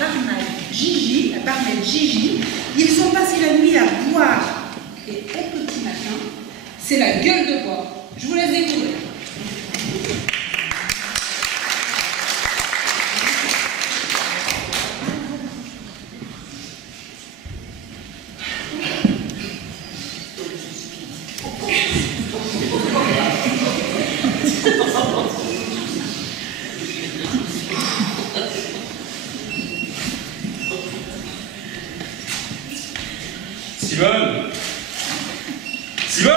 la barmaid Gigi. Ils ont passé la nuit à boire. Et au petit matin, c'est la gueule de bois. Je vous laisse découvrir. Simone! Simone!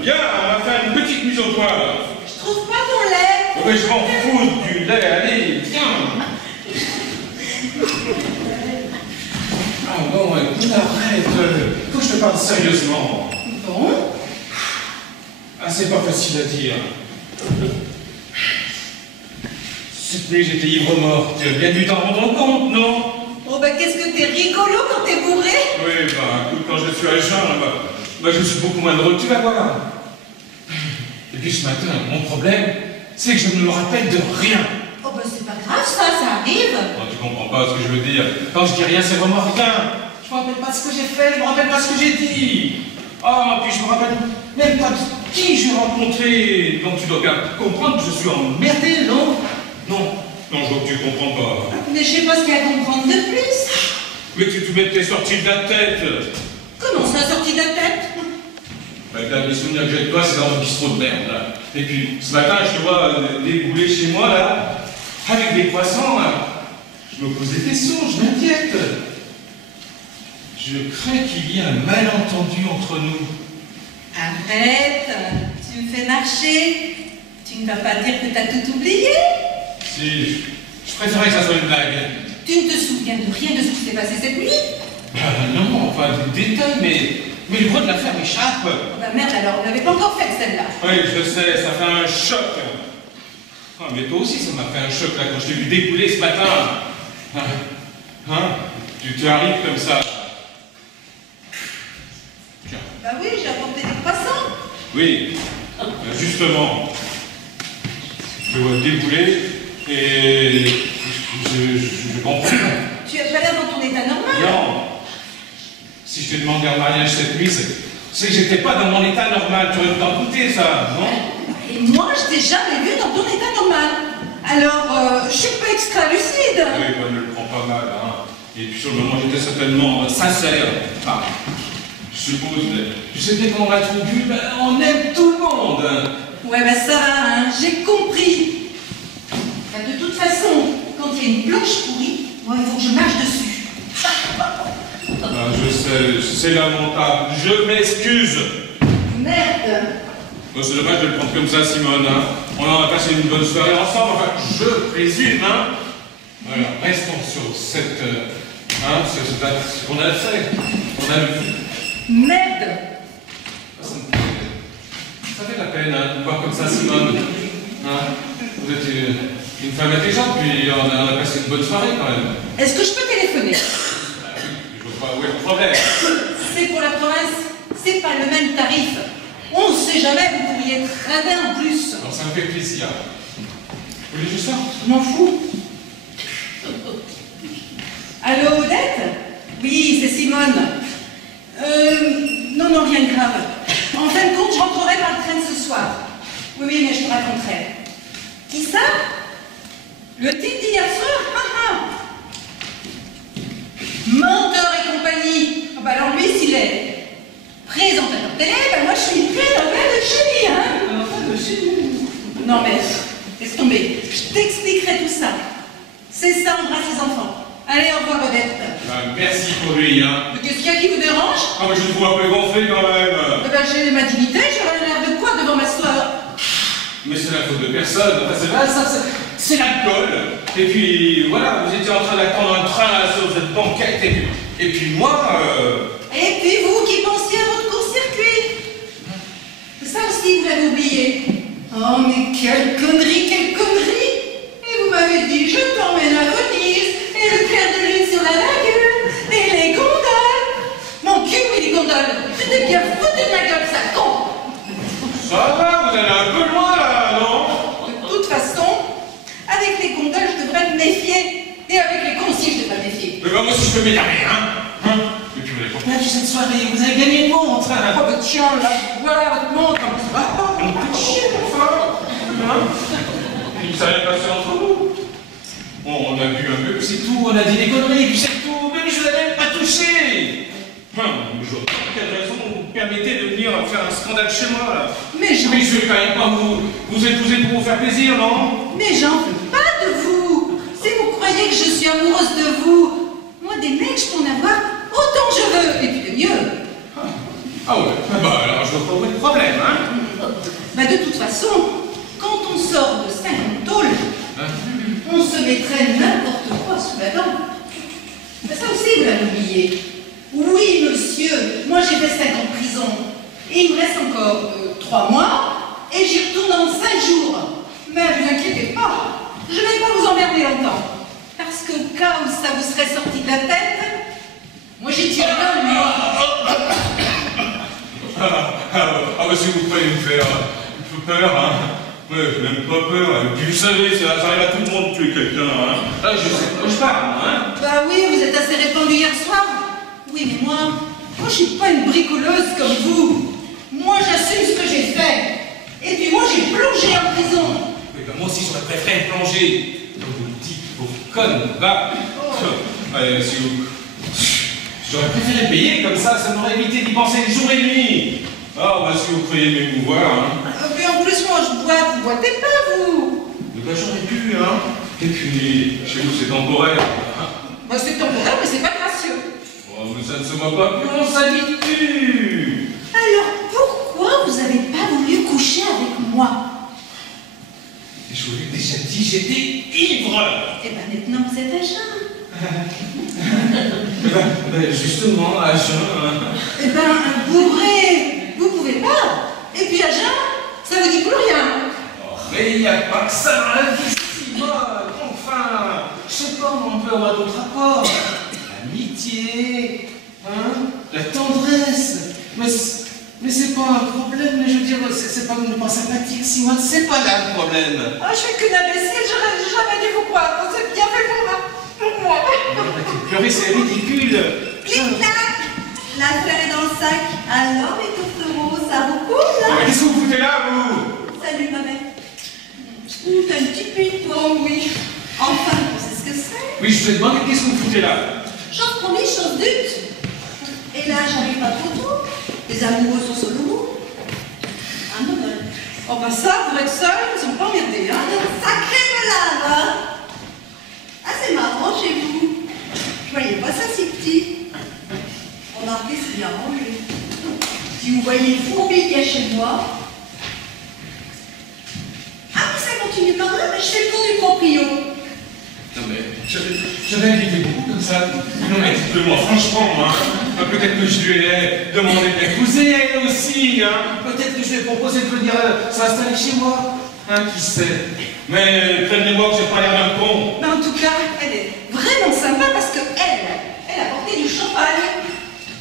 Viens, on va faire une petite mise au point. Je trouve pas mon lait. Oh, mais je m'en fous du lait, allez, viens! Ah bon, écoute, arrête. Faut que je te parle sérieusement. Bon. Ah, c'est pas facile à dire. Cette nuit, j'étais ivre-mort. Tu as bien dû t'en rendre compte, non? Oh bah qu'est-ce que t'es rigolo quand t'es bourré? Oui, bah écoute, quand je suis à jeun, je suis beaucoup moins drôle, tu vas voir. Et puis ce matin, mon problème, c'est que je ne me rappelle de rien. Oh bah c'est pas grave ça arrive. Oh, tu comprends pas ce que je veux dire. Quand je dis rien, c'est vraiment rien. Je me rappelle pas de ce que j'ai fait, je me rappelle pas ce que j'ai dit. Ah, puis je me rappelle même pas de qui j'ai rencontré. Donc tu dois bien comprendre que je suis emmerdé, non? Non, je vois que tu comprends pas. Mais je sais pas ce qu'il y a à comprendre de plus. Mais tu m'étais sorti de la tête. Comment ça, sorti de la tête? Bah, les souvenirs que j'ai de toi, c'est dans un bistrot de merde, là. Et puis, ce matin, je te vois débouler chez moi, là, avec des croissants, là. Je me pose des questions, je m'inquiète. Je crains qu'il y ait un malentendu entre nous. Arrête, tu me fais marcher. Tu ne vas pas dire que t'as tout oublié? Si, je préférais que ça soit une blague. Tu ne te souviens de rien de ce qui s'est passé cette nuit? Bah non, enfin, des détails, mais le gros de l'affaire m'échappe. Oh bah merde alors, on n'avait pas encore fait celle-là. Oui, je sais, ça fait un choc. Ah, mais toi aussi, ça m'a fait un choc, là, quand je t'ai vu découler ce matin. Tu arrives comme ça. Tiens. Bah oui, j'ai apporté des croissants. Oui, justement. Je vois débouler et je comprends pas. Tu as pas l'air dans ton état normal. Non. Si je t'ai demandé un mariage cette nuit, c'est que j'étais pas dans mon état normal. Tu aurais t'en douter, ça, non? Et moi, je t'ai jamais vu dans ton état normal. Alors, je suis pas extra lucide. Oui, bah, ne le prends pas mal, hein. Et puis sur le moment, j'étais certainement sincère. Enfin, je suppose, tu sais bien qu'on a tout vu, ben, on aime tout le monde. Ouais, bah ça va, hein, j'ai compris. Bah, de toute façon, quand il y a une planche pourrie, moi, il faut que je marche dessus. Ah, je sais, c'est lamentable. Je m'excuse. Merde. Bon, c'est dommage de le prendre comme ça, Simone. Hein. On a passé une bonne soirée ensemble, enfin, je présume. Hein. Voilà, restons sur cette... ce qu'on a fait. On a vu. Merde. Ça fait la peine, hein, de voir comme ça, Simone. Hein. Vous êtes une femme intelligente, puis on a passé une bonne soirée, quand même. Est-ce que je peux téléphoner? Je vois pas où est le problème. C'est pour la province, c'est pas le même tarif. On ne sait jamais, vous pourriez être radin en plus. Alors, ça me fait plaisir. Vous voulez que je sorte? Je m'en fous. Allô, Odette? Oui, c'est Simone. Non, rien de grave. En fin de compte, je rentrerai par le train ce soir. Oui, mais je te raconterai. Qui ça? Le type d'hier soir? Menteur et compagnie. Oh, bah alors lui, s'il est présentateur télé, ben moi je suis une de chez lui, hein? De chez nous. Non mais, laisse tomber. Je t'expliquerai tout ça. C'est ça, embrasse les enfants. Allez, au revoir, Odette. Merci pour lui, hein. Mais qu'est-ce qu'il y a qui vous dérange? Ah, mais je le trouve un peu gonflé quand même. Eh ben, j'ai ma dignité, j'aurais l'air de quoi devant ma soeur? Mais c'est la faute de personne. Enfin, c'est pas ça, c'est l'alcool. Et puis, voilà, vous étiez en train d'attendre un train sur cette banquette. Et puis moi, Et puis vous qui pensiez à votre court-circuit. Ça aussi, vous l'avez oublié. Oh, mais quelle connerie, quelle connerie! Et vous m'avez dit, je t'emmène à Venise, et le clair de lune sur la lagune, et les gondoles. Mon cul, oui, les gondoles. C'était bien foutu de ma gueule, ça con. ça va, vous allez un peu loin là, non? De toute façon, avec les gondoles, je devrais me méfier. Et avec les cons aussi, je devrais me ben, moi aussi je peux m'énerver, hein. Et puis vous n'avez pas perdu cette soirée, vous avez gagné une montre. Oh, bah tiens, là, voilà votre montre. Un petit chien, enfin. Hein? Il ne s'est rien passé entre nous. Bon, on a bu un peu, c'est tout. On a dit des conneries, puis c'est tout. Mais je ne vous avais même pas touché. Je vois pas pour quelle raison vous permettez de venir faire un scandale chez moi, là. Mais j'en Mais je vais quand même pas vous épouser pour vous faire plaisir, non? Mais j'en veux pas de vous. Si vous croyez que je suis amoureuse de vous, moi, des mecs, je peux en avoir autant que je veux. Et puis de mieux. Ah ouais, bah alors je vois pas où est le problème, hein? Bah de toute façon, quand on sort de 50 tôles, on se mettrait n'importe quoi sous la dent. Mais ça aussi, vous l'avez oublié. Oui, monsieur, moi j'ai fait 5 ans de prison. Et il me reste encore 3 mois, et j'y retourne dans 5 jours. Mais vous inquiétez pas, je ne vais pas vous emmerder longtemps. Parce qu'au cas où ça vous serait sorti de la tête, moi j'y tirerai un mois. Bah si vous croyez me faire peur, hein? Ouais, j'ai même pas peur. Et puis vous savez, ça arrive à tout le monde de tuer quelqu'un, hein? Ah, je sais pas, je parle, hein? Bah oui, vous êtes assez répandu hier soir. Oui, mais moi je suis pas une bricoleuse comme vous. Moi, j'assume ce que j'ai fait. Et puis moi, j'ai plongé en prison. Oui, bah moi aussi, j'aurais préféré plonger. Comme vous le dites, vos connes, va. Allez, si vous... J'aurais préféré payer, comme ça m'aurait évité d'y penser jour et nuit. Ah, bah si vous croyez m'émouvoir, hein. Mais en plus, moi, je boite. Vous boitez pas, vous. Mais bah j'aurais pu, hein. Et puis, chez vous, c'est temporaire. Bah, c'est temporaire, mais c'est pas gracieux. Oh, mais ça ne se voit pas plus, on s'habitue. Alors, pourquoi vous avez pas voulu coucher avec moi? Je vous l'ai déjà dit, j'étais ivre. Eh ben, maintenant, vous êtes à jeun. Justement, à jeun. Eh ben, bourré, vous pouvez pas. Et puis à jeun, ça vous dit plus rien. Oh, mais il n'y a pas que ça dans la vie, Simone. Enfin, je sais pas, on peut avoir d'autres rapports. L'amitié, hein, la tendresse. Mais c'est pas un problème, mais je veux dire, c'est pas sympathique, Simone, c'est pas là le problème. Ah, je suis qu'une imbécile, j'aurais jamais dû vous croire. Vous êtes bien fait pour moi. Pleurer, c'est ridicule. Clic-clac, la fleur est dans le sac. Alors, mes tourtereaux, ça vous coule, là? Mais qu'est-ce que vous foutez là, vous? Salut, ma mère. T'as un petit piton, oui. Enfin, vous savez ce que c'est? Oui, je vous ai demandé, qu'est-ce que vous foutez là? Chose promise, chose dute. Et là, j'arrive pas trop tôt. Les amoureux sont solo. Un modèle. Oh, bah ça, pour être seul, ils sont pas emmerdés, hein? Sacré malade, hein? Ah, c'est marrant chez vous. Je voyais pas ça si petit. Remarquez, c'est bien rangé. Si vous voyez le fourbi qu'il y a chez moi. Ah, mais ça continue par là, mais je fais le tour du proprio. Non mais, j'avais invité beaucoup comme ça. Non mais dites-le-moi, franchement, hein. Peut-être que je lui ai demandé de l'épouser, elle aussi, hein. Peut-être que je lui ai proposé de venir s'installer chez moi. Hein, qui sait. Mais prévenez-moi que j'ai pas l'air d'un con. Mais en tout cas, elle est vraiment sympa parce que elle a porté du champagne.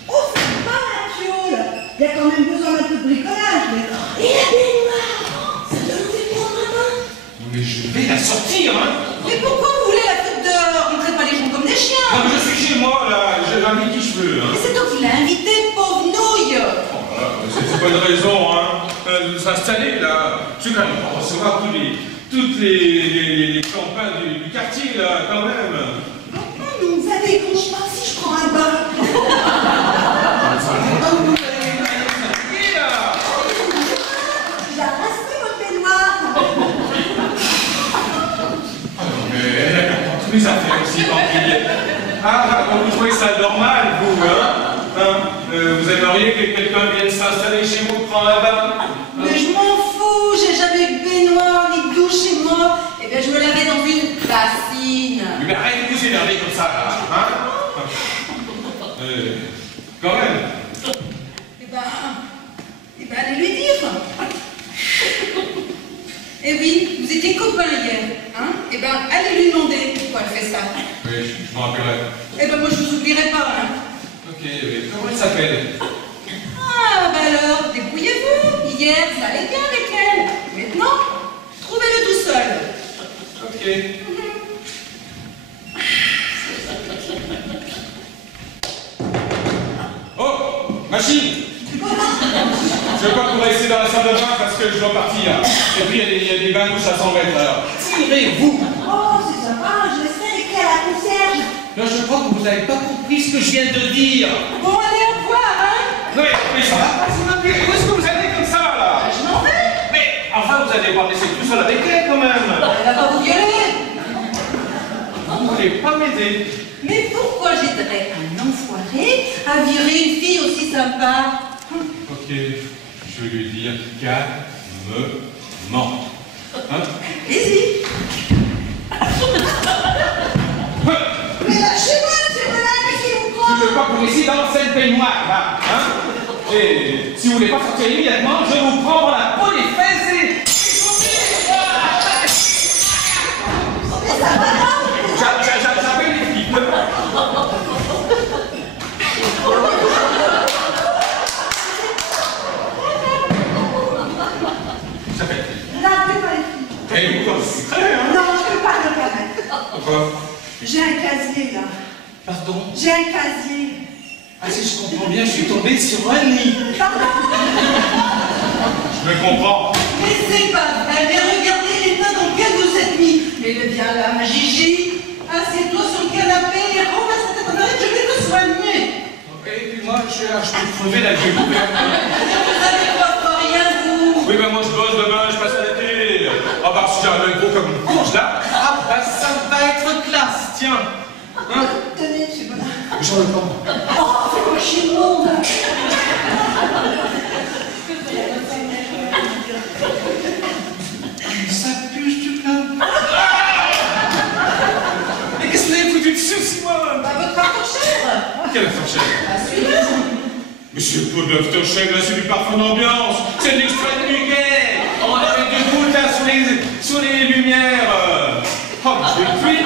Oh, c'est pas la fiole. Il y a quand même besoin d'un peu de bricolage. Mais... Et la baignoire, ça donne envie de prendre un bain. Mais je vais la sortir, hein. Mais pourquoi vous voulez la foutre dehors? Vous ne traitez pas les gens comme des chiens. Non, mais je suis chez moi, là. J'ai invité qui je veux, hein. Mais c'est toi qui l'as invité, pauvre nouille. Oh, voilà, c'est pas une raison, hein. De s'installer, là. Je vais quand même pas recevoir toutes les campagnes du quartier, là, quand même. Non, vous savez, quand je pars, si je prends un bain. J'ai arraché votre baignoire. Mais elle a toutes les affaires aussi, tant pis. Ah, vous trouvez ça normal, vous, hein? Vous aimeriez que quelqu'un vienne s'installer chez vous, prendre un bain? Mais je m'en fous, j'ai jamais eu de baignoire ni de douche chez moi. Eh bien, je me lavais dans une bassine. Mais arrêtez de vous énerver comme ça, là, hein? Quand même. Eh ben, allez lui dire. Eh oui, vous étiez copains hier, hein? Eh ben, allez lui demander pourquoi elle fait ça. Oui, je m'en rappellerai. Eh ben, moi, je vous oublierai pas, hein? Ok, comment elle s'appelle? Ah, bah alors, débrouillez-vous. Hier, ça allait bien avec elle. Maintenant, trouvez-le tout seul. Ok. Machine. Je veux pas qu'on va essayer dans la salle de bain parce que je dois partir. Et puis il y a des bains douches à 100 mètres alors. Tirez-vous. Oh, c'est sympa, je laisserai les clés à la concierge. Là, je crois que vous n'avez pas compris ce que je viens de dire. Bon, allez, au revoir, hein. Mais ça va pas, c'est ma vie. Où est-ce que vous allez comme ça, là? Je m'en vais. Mais enfin, vous allez pas me laisser tout seul avec elle, quand même. Elle va pas vous violer. Vous voulez pas m'aider? Mais pourquoi j'aiderais un enfoiré à virer une fille aussi sympa? Ok, je vais lui dire calmement. Hein? Allez-y. Mais lâchez-moi, monsieur Blanc, qu'est-ce qui vous prend? Je ne veux pas que vous laissiez dans cette baignoire, là. Hein? Et si vous voulez pas sortir immédiatement, je vous prends pour la peau des fesses et... Mais ça va pas? J'appelle les flics. J'appelle. N'appelez pas les filles. Et pourquoi? Non, je peux pas me le permettre. Pourquoi? J'ai un casier, là. Pardon? J'ai un casier. Ah, si je comprends bien, je suis tombé sur un lit. Pardon? Je me comprends. Mais c'est pas vrai, mais regardez l'état dans lequel vous êtes mis. Mais viens là, ma Gigi. Assieds-toi sur le canapé et renverse ta tête en arrière, je vais te soigner. Et puis moi, je peux crever la gueule ouverte. Vous avez pas rien, vous. Oui, ben moi je bosse demain, je passe l'été. Ah bah si j'arrive un gros comme une courge là, ah bah ça va être classe, tiens. Hein? Tenez, monsieur Bonnard. J'en veux pas. Oh, c'est pas chez le monde. Ça pue, tu plains. Mais qu'est-ce que vous avez foutu dessus, Simone? Bah, votre aftershave. Quel aftershave? Ah, celui-là. Monsieur le pot de l'aftershave, là c'est du parfum d'ambiance. C'est de l'extrait de Mickey. On avait du goût là sous les lumières. Oh, je vais le tuer.